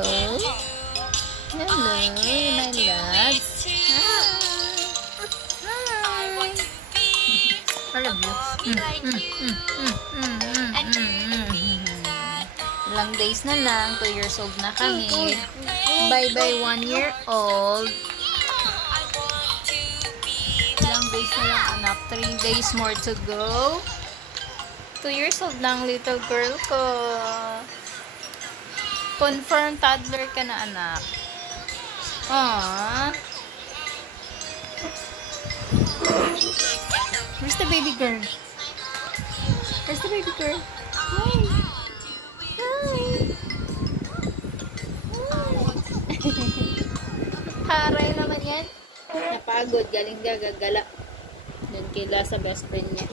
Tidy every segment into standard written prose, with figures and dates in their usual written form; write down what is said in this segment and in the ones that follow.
Hello, my loves. Hi. I love you. Ilang days na lang, 2 years old na kami. Bye-bye 1 year old. Ilang days na lang anak, 3 days more to go. 2 years old lang little girl ko. Confirm toddler ka na anak. Aww. Where's the baby girl? Where's the baby girl? Hi. Hi. Haray naman yan. Napagod. Galing gagala. Doon kila sa best friend niya.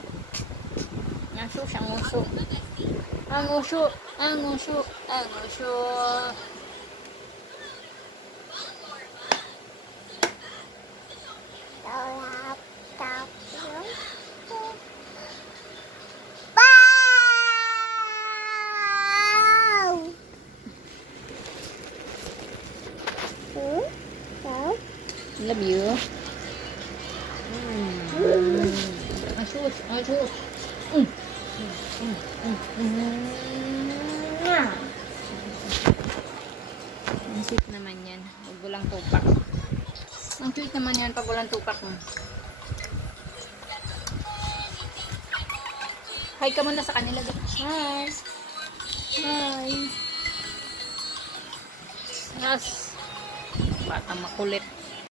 Naso siyang uso. Ang uso. Ang uso. Ang uso. Love you. Asus, asus. Ang sweet naman yan. Pag walang tupak. Ang sweet naman yan pag walang tupak mo. Hi ka muna sa kanila. Hi. Hi. Yes. Batang makulit.